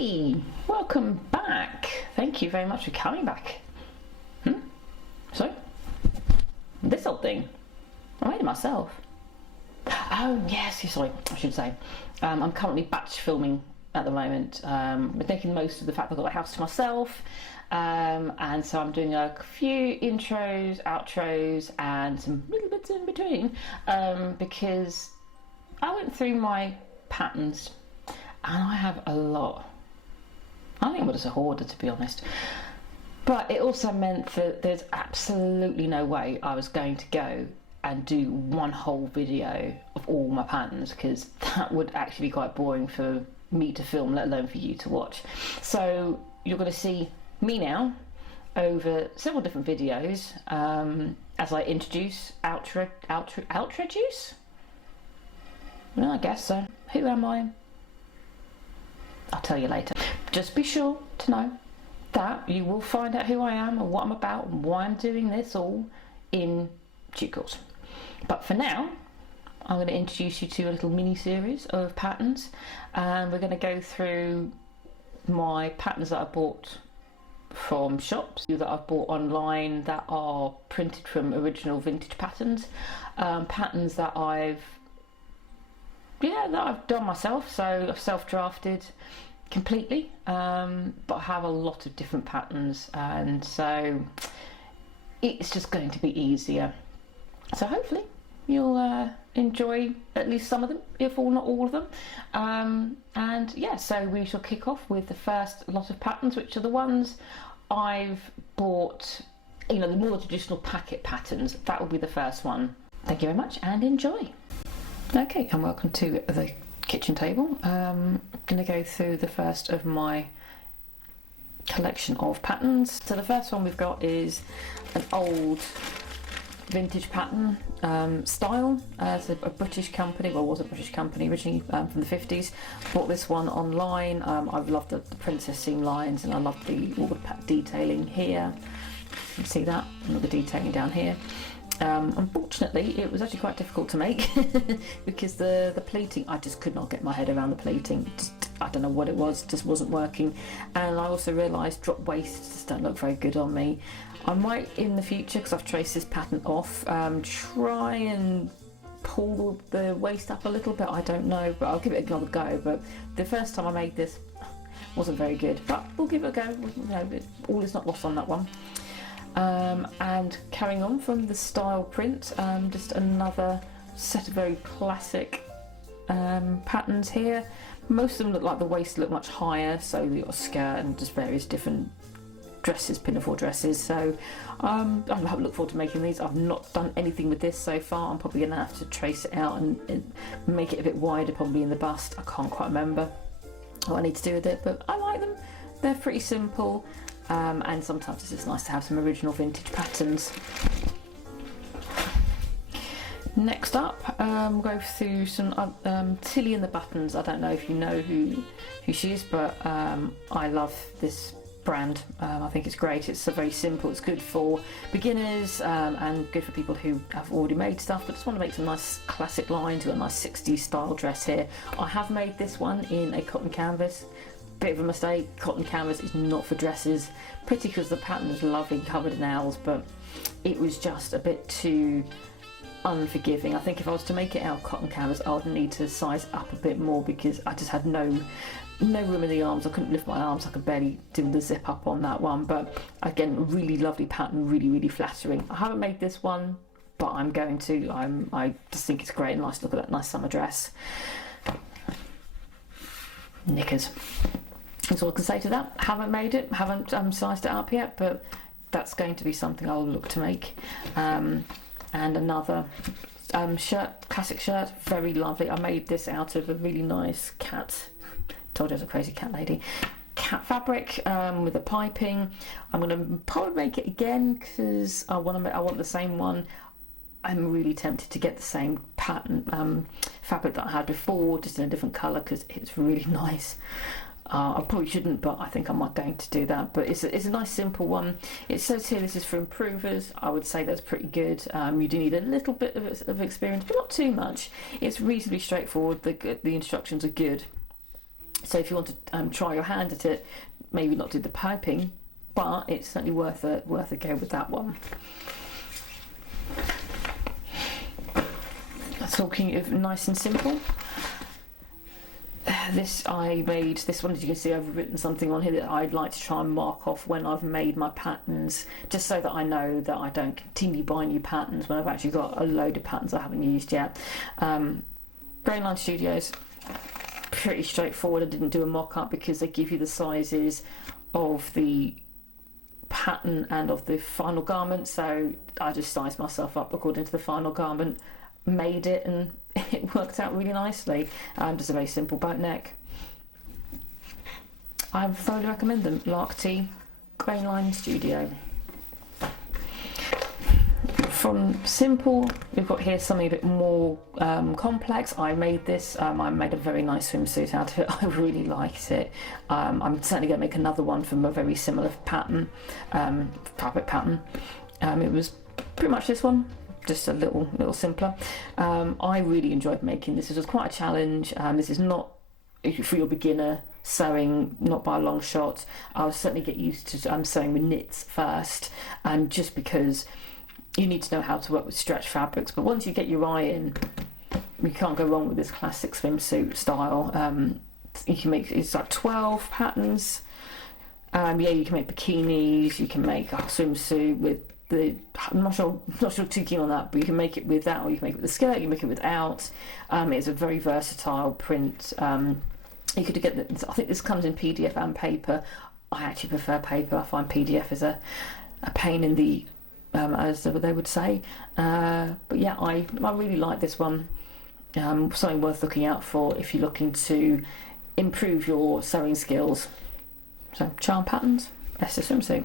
Hey, welcome back. Thank you very much for coming back. So, this old thing, I made it myself. Oh yes, sorry, I should say. I'm currently batch filming at the moment. We're making the most of the fact that I've got the house to myself. And so I'm doing a few intros, outros, and some little bits in between, because I went through my patterns and I have a lot. I think I'm just a hoarder, to be honest. But it also meant that there's absolutely no way I was going to go and do one whole video of all my patterns, because that would actually be quite boring for me to film, let alone for you to watch. So you're going to see me now over several different videos as I introduce, outroduce? Well, I guess so. Who am I? I'll tell you later. Just be sure to know that you will find out who I am and what I'm about and why I'm doing this all in due course. But for now, I'm going to introduce you to a little mini series of patterns, and we're going to go through my patterns that I bought from shops, that I've bought online that are printed from original vintage patterns, patterns that I've done myself, so I've self-drafted completely, but I have a lot of different patterns, and so it's just going to be easier. So hopefully you'll enjoy at least some of them, if all not all of them. And yeah, so we shall kick off with the first lot of patterns, which are the ones I've bought, the more traditional packet patterns. That will be the first one. Thank you very much and enjoy. Okay, and welcome to the kitchen table. I'm going to go through the first of my collection of patterns. So the first one we've got is an old vintage pattern style. It's a British company, well, it was a British company originally, from the 50s. Bought this one online. I've loved the princess seam lines, and I love all the detailing here. You can see that, and all the detailing down here. Unfortunately, it was actually quite difficult to make because the pleating, I just could not get my head around the pleating. I don't know what it was, just wasn't working. And I also realised drop waists just don't look very good on me. I might in the future, because I've traced this pattern off, try and pull the waist up a little bit. I don't know, but I'll give it another go. But the first time I made this wasn't very good, but we'll give it a go. All is not lost on that one. And carrying on from the style print, just another set of very classic patterns here. Most of them look like the waist look much higher, so you've got a skirt and just various different dresses, pinafore dresses. So I look forward to making these. I've not done anything with this so far. I'm probably going to have to trace it out and make it a bit wider, probably in the bust. I can't quite remember what I need to do with it, but I like them. They're pretty simple. And sometimes it's just nice to have some original vintage patterns. Next up, we'll go through some Tilly and the Buttons. I don't know if you know who she is, but I love this brand. I think it's great. It's very simple. It's good for beginners and good for people who have already made stuff but just want to make some nice classic lines. We've got a nice 60s style dress here. I have made this one in a cotton canvas. Bit of a mistake, cotton canvas is not for dresses, pretty because the pattern was lovely, covered in owls, but it was just a bit too unforgiving. I think if I was to make it out of cotton canvas, I would need to size up a bit more, because I just had no room in the arms. I couldn't lift my arms. I could barely do the zip up on that one. But again, really lovely pattern, really flattering. I haven't made this one, but I'm going to. I just think it's great. Nice, look at that nice summer dress. Knickers. That's all I can say to that. Haven't made it, haven't sized it up yet, but that's going to be something I'll look to make. And another shirt, classic shirt, very lovely. I made this out of a really nice cat. Told you I was a crazy cat lady. Cat fabric with the piping. I'm going to probably make it again because I want the same one. I'm really tempted to get the same pattern fabric that I had before, just in a different colour, because it's really nice. I probably shouldn't, but I think I might going to do that. But it's a nice simple one. It says here this is for improvers. I would say that's pretty good. You do need a little bit of experience, but not too much. It's reasonably straightforward. The instructions are good. So if you want to try your hand at it, maybe not do the piping, but it's certainly worth a go with that one. Talking of nice and simple, I made this one. As you can see, I've written something on here that I'd like to try and mark off when I've made my patterns, just so that I know that I don't continue buying new patterns when I've actually got a load of patterns I haven't used yet. Grey Line Studios, pretty straightforward. I didn't do a mock-up because they give you the sizes of the pattern and of the final garment, so I just sized myself up according to the final garment, made it, and it worked out really nicely. Just a very simple boat neck. I thoroughly recommend them. Lark Tea, Grey Line Studio. From simple, we've got here something a bit more complex. I made this. I made a very nice swimsuit out of it. I really liked it. I'm certainly going to make another one from a very similar pattern, fabric pattern. It was pretty much this one, just a little simpler. I really enjoyed making this. This was quite a challenge. This is not for your beginner sewing, not by a long shot. I'll certainly get used to sewing with knits first, and just because you need to know how to work with stretch fabrics, but once you get your eye in, you can't go wrong with this classic swimsuit style. You can make, it's like 12 patterns. Yeah, you can make bikinis, you can make a swimsuit with the, I'm not sure too keen on that, but you can make it with that, or you can make it with the skirt, you can make it without. It's a very versatile print. You could get I think this comes in PDF and paper. I actually prefer paper. I find PDF is a pain in the as they would say, but yeah, I really like this one. Something worth looking out for if you're looking to improve your sewing skills. So charm patterns, Esther swimsuit.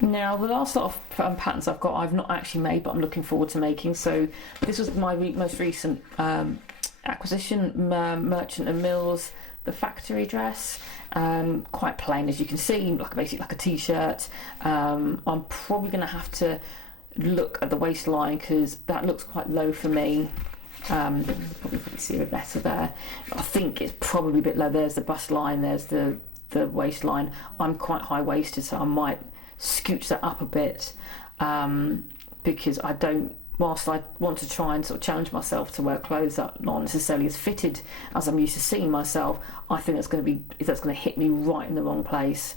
Now the last lot of patterns I've got, I've not actually made, but I'm looking forward to making. So this was my most recent acquisition, Merchant and Mills, the factory dress. Quite plain, as you can see, basically like a t-shirt. I'm probably going to have to look at the waistline because that looks quite low for me. Probably see it better there. I think it's probably a bit low. There's the bust line, there's the waistline. I'm quite high-waisted, so I might scooch that up a bit, because I don't, whilst I want to try and sort of challenge myself to wear clothes that are not necessarily as fitted as I'm used to seeing myself, I think that's going to hit me right in the wrong place.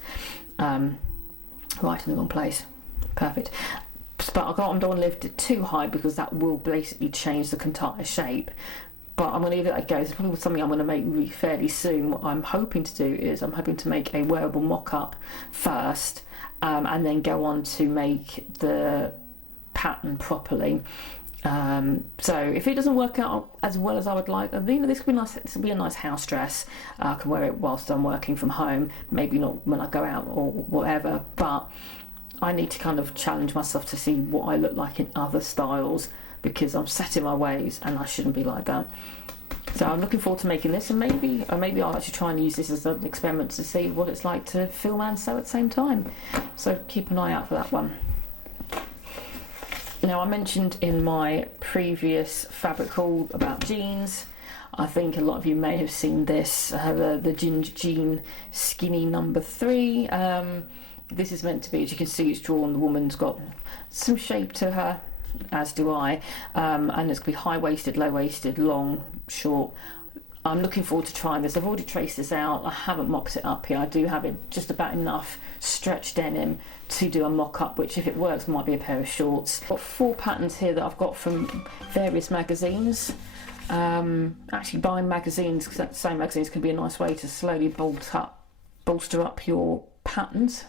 Perfect. But I don't want to lift it too high because that will basically change the entire shape. But I'm going to leave it like it goes. It's probably something I'm going to make fairly soon. What I'm hoping to do is I'm hoping to make a wearable mock-up first, and then go on to make the pattern properly. So if it doesn't work out as well as I would like, this could be nice. This would be a nice house dress. I can wear it whilst I'm working from home. Maybe not when I go out or whatever. But I need to kind of challenge myself to see what I look like in other styles, because I'm set in my ways and I shouldn't be like that. So I'm looking forward to making this, and maybe I'll actually try and use this as an experiment to see what it's like to film and sew at the same time. So keep an eye out for that one. Now, I mentioned in my previous fabric haul about jeans. I think a lot of you may have seen this, the Ginger Jean Skinny number 3. This is meant to be, as you can see, it's drawn, the woman's got some shape to her, as do I, and it's going to be high-waisted, low-waisted, long, short. I'm looking forward to trying this. I've already traced this out. I haven't mocked it up here. I do have it just about enough stretch denim to do a mock-up, which if it works might be a pair of shorts. I've got 4 patterns here that I've got from various magazines. Actually, buying magazines, because same magazines can be a nice way to slowly bolster up your patterns,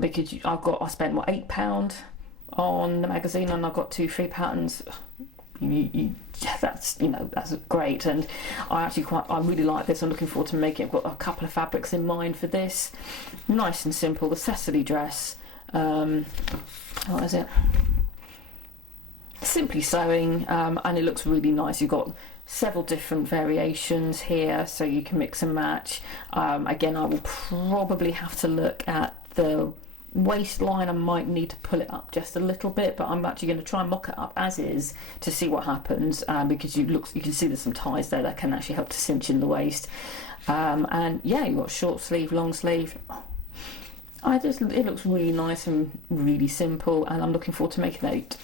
because I spent what, £8 on the magazine, and I've got 2 free patterns. That's great, and I really like this. I'm looking forward to making it. I've got a couple of fabrics in mind for this. Nice and simple. The Cecily Dress. What is it? Simply Sewing, and it looks really nice. You've got several different variations here, so you can mix and match. Again, I will probably have to look at the waistline, I might need to pull it up just a little bit, but I'm actually going to try and mock it up as is to see what happens, because you can see there's some ties there that can actually help to cinch in the waist. And yeah, you've got short sleeve, long sleeve. It looks really nice and really simple, and I'm looking forward to making it.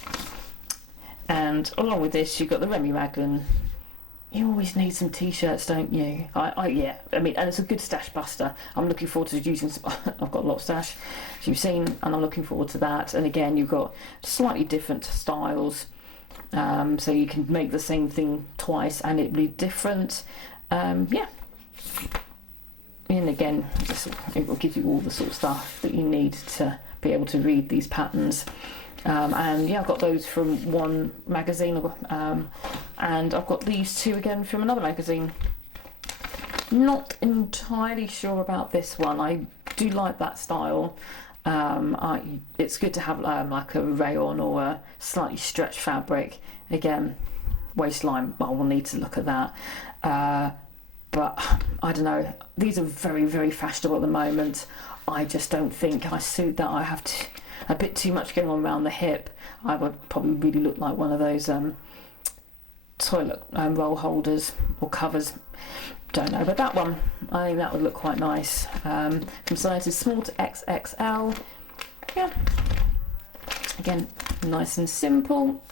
And along with this, you've got the Remy Wagon. You always need some t-shirts, don't you? Yeah. I mean, and it's a good stash buster. I'm looking forward to using some. I've got a lot of stash, as you've seen, and I'm looking forward to that. And again, you've got slightly different styles, so you can make the same thing twice and it'll be different. Yeah. And again, it will give you all the sort of stuff that you need to be able to read these patterns. And yeah, I've got those from one magazine, and I've got these two again from another magazine. Not entirely sure about this one. I do like that style. It's good to have like a rayon or a slightly stretched fabric. Again, waistline, well, we'll need to look at that. But I don't know, these are very, very fashionable at the moment. I just don't think I suit that. I have a bit too much going on around the hip. I would probably really look like one of those toilet roll holders or covers. Don't know, but that one, I think that would look quite nice. From sizes small to XXL. Yeah. Again, nice and simple.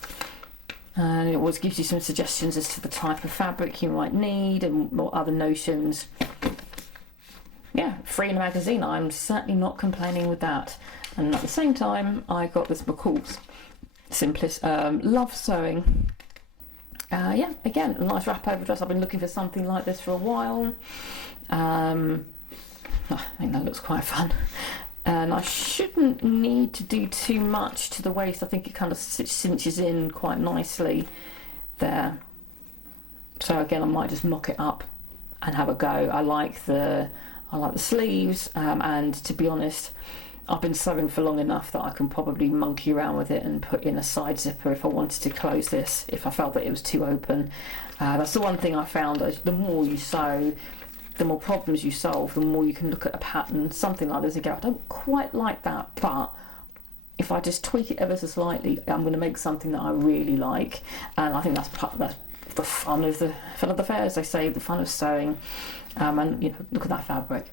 And it always gives you some suggestions as to the type of fabric you might need and what other notions. Yeah, free in a magazine. I'm certainly not complaining with that. And at the same time, I got this McCall's Simplest Love Sewing. Yeah, again, a nice wrap over dress. I've been looking for something like this for a while. I think that looks quite fun. And I shouldn't need to do too much to the waist. I think it kind of cinches in quite nicely there. So again, I might just mock it up and have a go. I like the sleeves, and to be honest, I've been sewing for long enough that I can probably monkey around with it and put in a side zipper if I wanted to close this, if I felt that it was too open. That's the one thing I found, the more you sew, the more problems you solve, the more you can look at a pattern, something like this, and go, I don't quite like that, but if I just tweak it ever so slightly, I'm going to make something that I really like. And I think that's the fun of the fair, as they say, the fun of sewing. And you know, look at that fabric.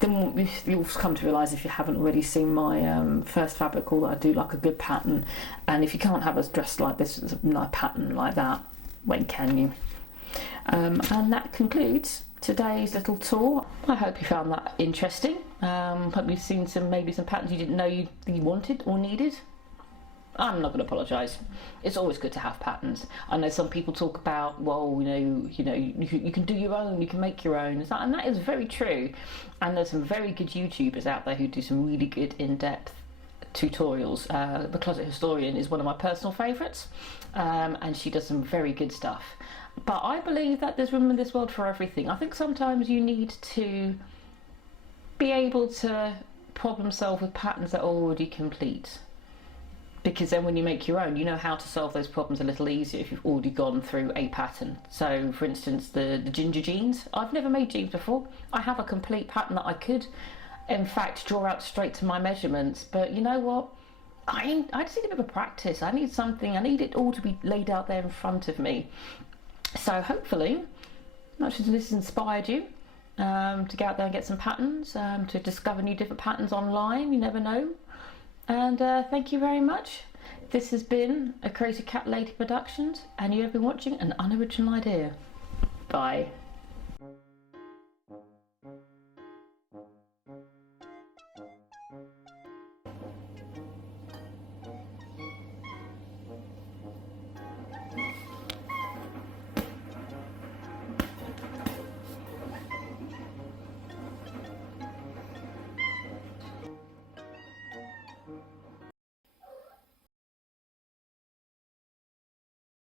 Then you'll come to realise, if you haven't already seen my first fabric haul, that I do like a good pattern. And if you can't have a dress like this, a nice pattern like that, when can you? And that concludes today's little tour. I hope you found that interesting. Hope you've seen maybe some patterns you didn't know you wanted or needed. I'm not going to apologise. It's always good to have patterns. I know some people talk about, well, you can do your own, you can make your own, and that is very true. And there's some very good YouTubers out there who do some really good in-depth tutorials. The Closet Historian is one of my personal favourites, and she does some very good stuff. But I believe that there's room in this world for everything. I think sometimes you need to be able to problem solve with patterns that are already complete, because then when you make your own, you know how to solve those problems a little easier if you've already gone through a pattern. So for instance, the ginger jeans, I've never made jeans before. I have a complete pattern that I could in fact draw out straight to my measurements, but you know what, I just need a bit of practice. I need it all to be laid out there in front of me. So hopefully, much as this has inspired you to go out there and get some patterns, to discover new different patterns online, you never know. And thank you very much. This has been a Crazy Cat Lady Productions, and you have been watching An Unoriginal Idea. Bye.